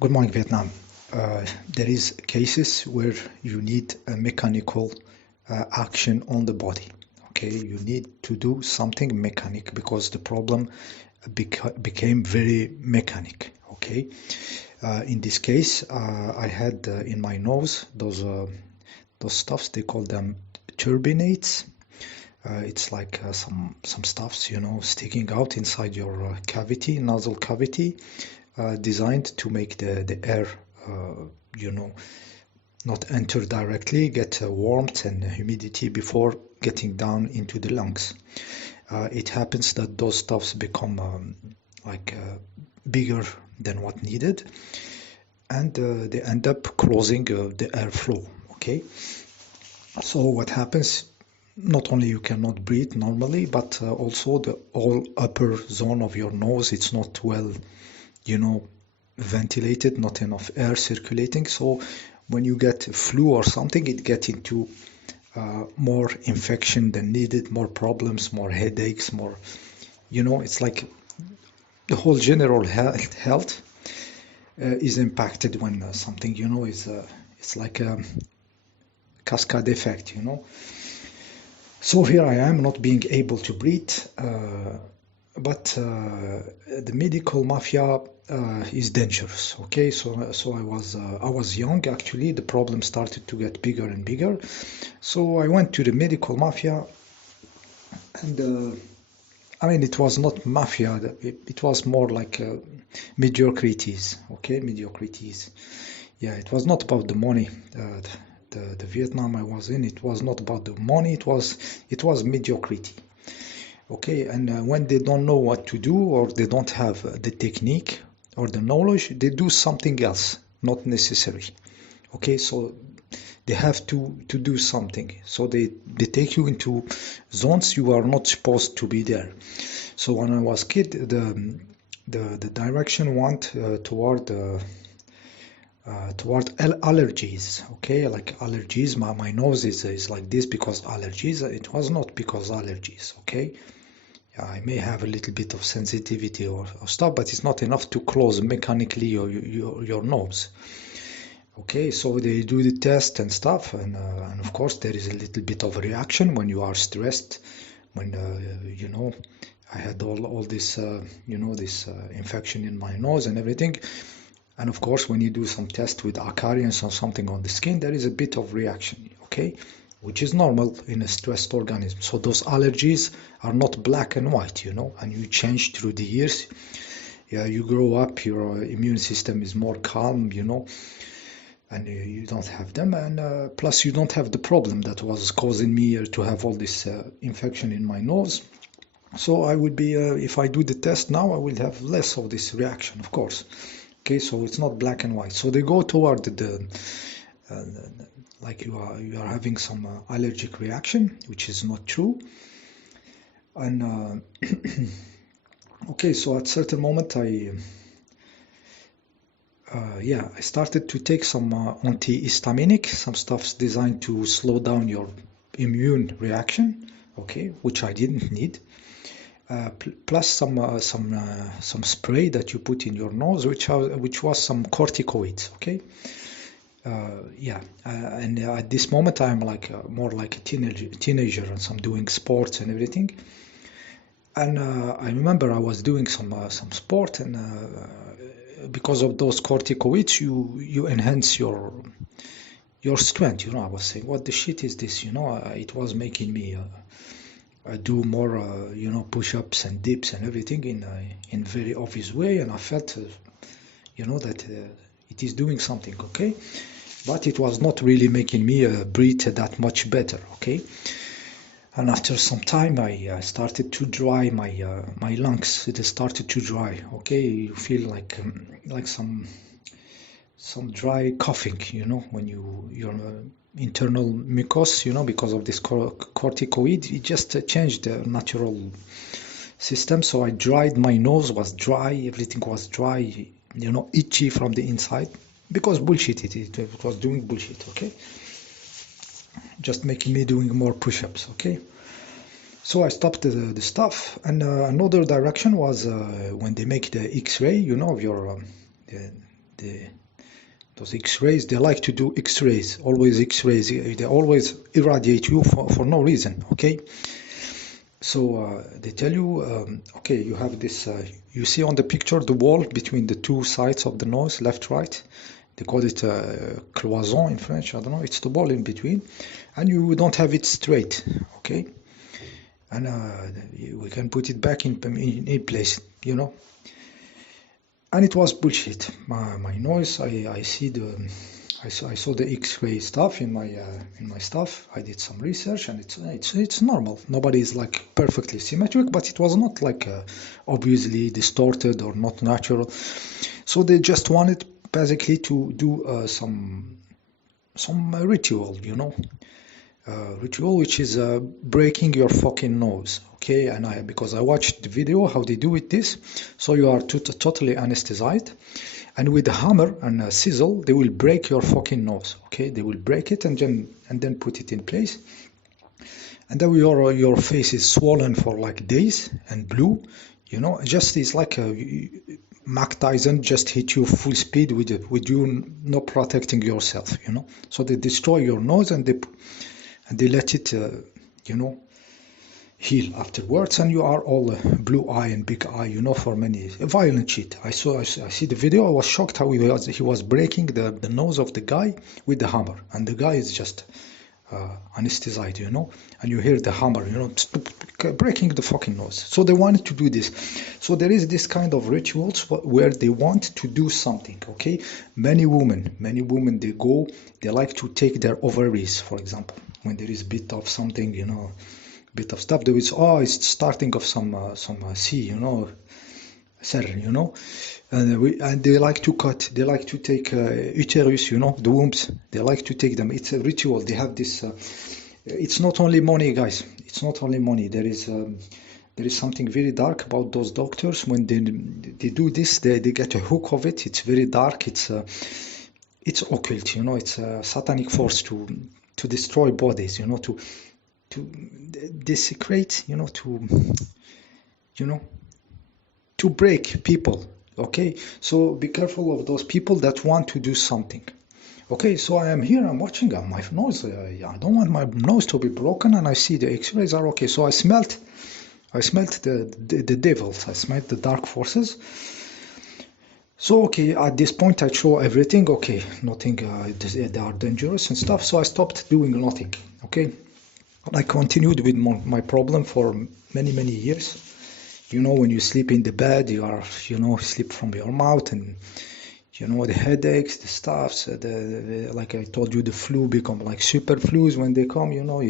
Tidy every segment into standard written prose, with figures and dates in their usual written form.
Good morning, Vietnam. There is cases where you need a mechanical action on the body. Okay, you need to do something mechanic because the problem became very mechanic. Okay, in this case, I had in my nose those stuffs. They call them turbinates. It's like some stuffs, sticking out inside your cavity, nasal cavity, designed to make the air, you know, not enter directly, get warmth and humidity before getting down into the lungs. It happens that those stuffs become bigger than what needed, and they end up closing the airflow. Okay, so what happens? Not only you cannot breathe normally, but also the whole upper zone of your nose, it's not well, ventilated, not enough air circulating. So when you get flu or something, it gets into more infection than needed, more problems, more headaches, more, it's like the whole general health is impacted when something, is it's like a cascade effect. So here I am not being able to breathe, but the medical mafia is dangerous. Okay, so I was young actually. The problem started to get bigger and bigger. So I went to the medical mafia, and I mean it was not mafia. It was more like mediocrities. Okay, mediocrities. Yeah, it was not about the money. The Vietnam I was in, it was not about the money. It was mediocrity. Okay, and when they don't know what to do or they don't have the technique or the knowledge, they do something else, not necessary. Okay, so they have to do something. So they take you into zones you are not supposed to be there. So when I was kid, the direction went toward allergies. Okay, like allergies. My nose is like this because allergies. It was not because allergies. Okay. I may have a little bit of sensitivity or stuff, but it's not enough to close mechanically your nose. Okay, so they do the test and stuff, and of course there is a little bit of a reaction when you are stressed. When I had all this this infection in my nose and everything, and of course when you do some test with acarians or something on the skin, there is a bit of reaction. Okay, which is normal in a stressed organism. So those allergies are not black and white, and you change through the years. Yeah, you grow up, your immune system is more calm, and you don't have them. And plus you don't have the problem that was causing me to have all this infection in my nose. So I would be, if I do the test now, I will have less of this reaction, of course. Okay, so it's not black and white. So they go toward uh, like you are having some allergic reaction, which is not true. And okay, so at certain moment I started to take some antihistaminic, some stuffs designed to slow down your immune reaction. Okay, which I didn't need. Plus some spray that you put in your nose, which was some corticoids. Okay. And at this moment I'm like more like a teenager, and so I'm doing sports and everything. And I remember I was doing some sport, and because of those corticoids, you enhance your strength. I was saying, what the shit is this? It was making me do more, push-ups and dips and everything in very obvious way, and I felt, that it is doing something. Okay. But it was not really making me breathe that much better. Okay, and after some time I started to dry my lungs. It started to dry. Okay, you feel like some dry coughing, when your internal mucus, because of this corticoid, it just changed the natural system. So I dried, my nose was dry, everything was dry, itchy from the inside. Because bullshit, it was doing bullshit. Okay, just making me doing more push-ups. Okay, so I stopped the stuff, and another direction was when they make the X-ray, of your those X-rays, they like to do X-rays, always X-rays. They always irradiate you for no reason, okay? So they tell you, okay, you have this, you see on the picture the wall between the two sides of the nose, left, right. They call it cloison in French, I don't know, it's the wall in between. And you don't have it straight, okay? And we can put it back in place, you know. And it was bullshit. My nose, I saw the X-ray stuff in my stuff. I did some research, and it's normal. Nobody is like perfectly symmetric, but it was not like obviously distorted or not natural. So they just wanted basically to do some ritual, you know. Ritual which is breaking your fucking nose, okay? And because I watched the video how they do it this, so you are totally anesthetized, and with a hammer and a chisel they will break your fucking nose, okay? They will break it and then put it in place, and then your face is swollen for like days and blue, you know. Just it's like Mac Tyson just hit you full speed with you not protecting yourself, you know. So they destroy your nose and they let it, you know, heal afterwards, and you are all blue eye and big eye, you know, for many violent shit. I see the video. I was shocked how he was breaking the nose of the guy with the hammer, and the guy is just anesthetized, you know, and you hear the hammer, you know, breaking the fucking nose. So they wanted to do this. So there is this kind of rituals where they want to do something, okay? Many women, they like to take their ovaries, for example, when there is bit of something, you know, bit of stuff. There is, it's starting of some C, you know, you know, and they like to cut. They like to take uterus, you know, the wombs. They like to take them. It's a ritual. They have this. It's not only money, guys. It's not only money. There is something very dark about those doctors. When they do this, they get a hook of it. It's very dark. It's occult, you know. It's a satanic force to destroy bodies, you know, to desecrate, you know, to break people, okay? So be careful of those people that want to do something, okay? So I am here, I'm watching my nose. I don't want my nose to be broken, and I see the X-rays are okay. So I smelt the devils. I smelt the dark forces. So, okay, at this point I show everything, okay, nothing, they are dangerous and stuff, so I stopped doing nothing, okay? I continued with my problem for many, many years. You know, when you sleep in the bed, you are, you know, sleep from your mouth, and, you know, the headaches, the stuffs, like I told you, the flu become like super flus when they come, you know,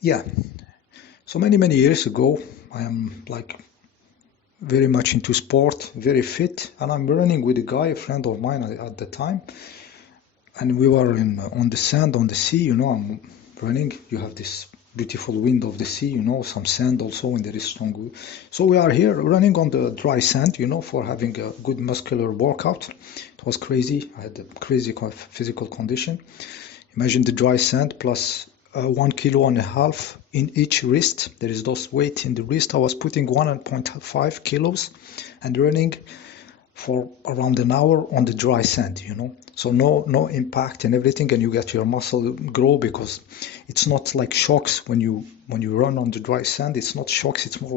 yeah. So many years ago, I am like very much into sport, very fit, and I'm running with a guy, a friend of mine at the time, and we were on the sand, on the sea, you know. I'm running, you have this beautiful wind of the sea, you know, some sand also when there is strong wind. So we are here running on the dry sand, you know, for having a good muscular workout. It was crazy. I had a crazy physical condition. Imagine the dry sand plus 1.5 kilos in each wrist. There is those weight in the wrist. I was putting 1.5 kilos and running for around an hour on the dry sand, you know. So no impact and everything, and you get your muscle grow, because it's not like shocks when you run on the dry sand. It's not shocks. It's more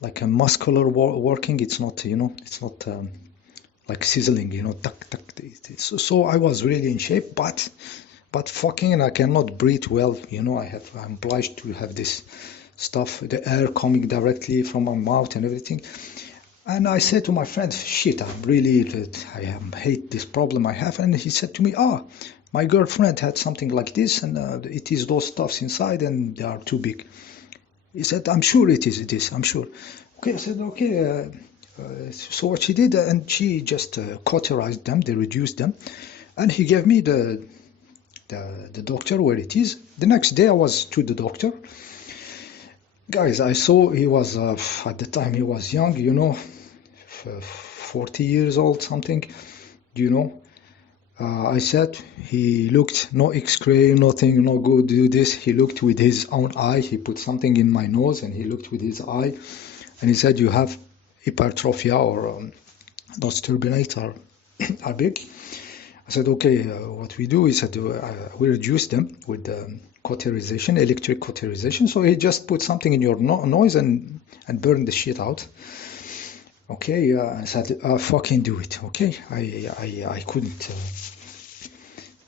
like a muscular working. It's not, you know, it's not like sizzling, you know. So I was really in shape, but fucking, and I cannot breathe well, you know. I'm obliged to have this stuff, the air coming directly from my mouth and everything. And I said to my friend, shit, I hate this problem I have. And he said to me, my girlfriend had something like this, and it is those stuffs inside, and they are too big. He said, I'm sure it is, I'm sure. Okay, I said, okay. So what she did, and she just cauterized them, they reduced them, and he gave me the doctor where it is. The next day I was to the doctor. Guys, I saw he was, at the time he was young, you know, 40 years old, something, you know. I said, he looked, no X-ray, nothing, no good, do this. He looked with his own eye. He put something in my nose and he looked with his eye. And he said, you have hypertrophy or those turbinates are big. I said, okay, what we do is that we reduce them with cauterization, electric cauterization. So he just put something in your noise and burn the shit out. Okay, I said, fucking do it. Okay, I couldn't.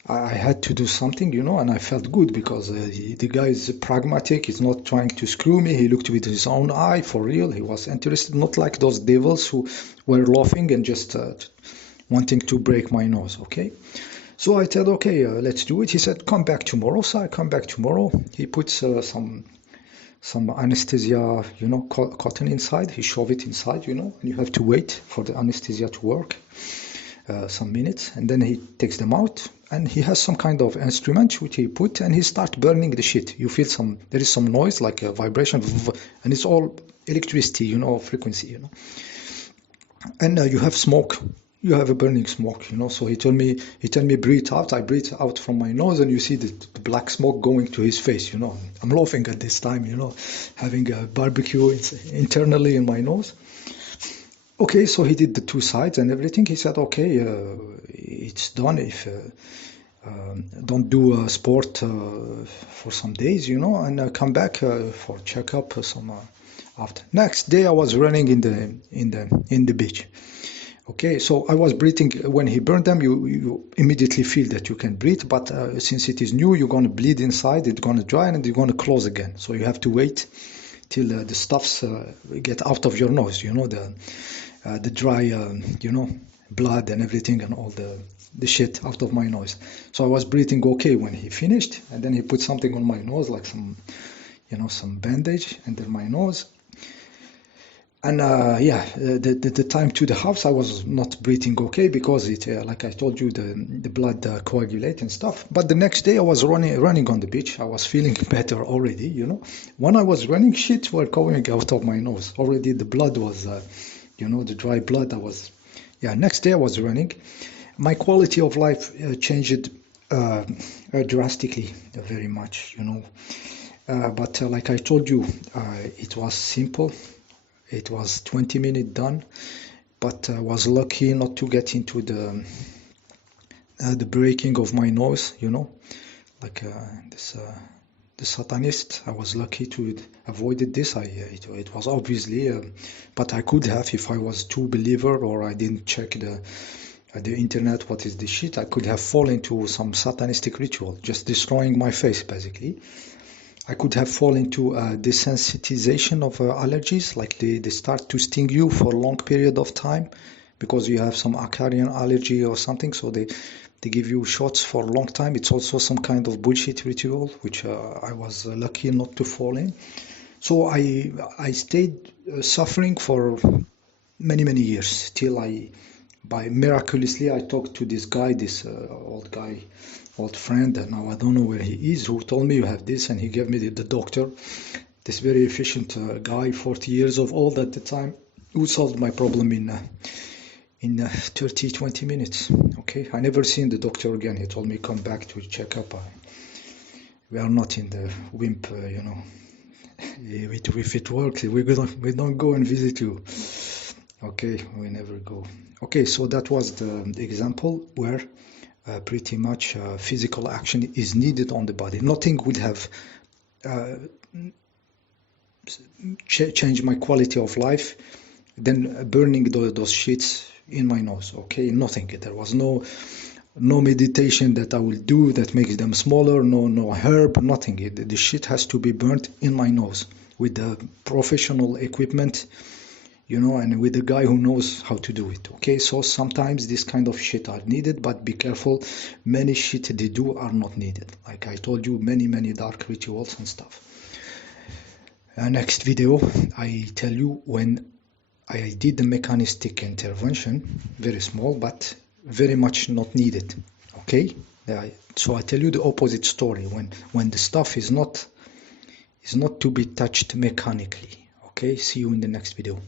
I had to do something, you know, and I felt good because the guy is pragmatic. He's not trying to screw me. He looked with his own eye for real. He was interested, not like those devils who were laughing and just wanting to break my nose. Okay, so I said, okay, let's do it. He said, come back tomorrow. So I come back tomorrow. He puts some anesthesia, you know, cotton inside. He shove it inside, you know, and you have to wait for the anesthesia to work some minutes, and then he takes them out, and he has some kind of instrument which he put, and he starts burning the shit. You feel there is some noise, like a vibration, and it's all electricity, you know, frequency, you know, and you have smoke. You have a burning smoke, you know. So he told me, breathe out. I breathe out from my nose, and you see the black smoke going to his face, you know. I'm laughing at this time, you know, having a barbecue internally in my nose. Okay, so he did the two sides and everything. He said, okay, it's done. If don't do sport for some days, you know, and come back for checkup some after. Next day, I was running in the beach. Okay, so I was breathing. When he burned them, you immediately feel that you can breathe, but since it is new, you're going to bleed inside, it's going to dry, and you're going to close again. So you have to wait till the stuffs get out of your nose, you know, the dry, you know, blood and everything and all the shit out of my nose. So I was breathing okay when he finished, and then he put something on my nose, like some, you know, some bandage under my nose. And yeah, the time to the house, I was not breathing okay because it, like I told you, the blood coagulate and stuff. But the next day I was running on the beach. I was feeling better already, you know. When I was running, shit were coming out of my nose. Already the blood was, you know, the dry blood. Next day I was running. My quality of life changed drastically, very much, you know. But like I told you, it was simple. It was 20 minutes done, but I was lucky not to get into the breaking of my nose, you know, like the Satanist. I was lucky to avoid this. It was obviously, but I could have, if I was too believer or I didn't check the internet, what is this shit, I could have fallen into some satanistic ritual, just destroying my face, basically. I could have fallen into desensitization of allergies, like they start to sting you for a long period of time because you have some acarian allergy or something, so they give you shots for a long time. It's also some kind of bullshit ritual, which I was lucky not to fall in. So I stayed suffering for many years till miraculously I talked to this guy, this old friend, and now I don't know where he is, who told me you have this, and he gave me the doctor, this very efficient guy, 40 years of old at the time, who solved my problem in 20 minutes. Okay, I never seen the doctor again. He told me come back to check up. We are not in the wimp, you know. If it works, we don't go and visit you. Okay, we never go. Okay, so that was the example where pretty much physical action is needed on the body. Nothing would have changed my quality of life than burning those shits in my nose. Okay, nothing. There was no meditation that I will do that makes them smaller, no herb, nothing. The shit has to be burnt in my nose with the professional equipment, you know, and with the guy who knows how to do it. Okay, so sometimes this kind of shit are needed, but be careful, many shit they do are not needed. Like I told you, many dark rituals and stuff. Next video, I tell you when I did the mechanistic intervention, very small, but very much not needed. Okay, so I tell you the opposite story, when the stuff is not to be touched mechanically. Okay, see you in the next video.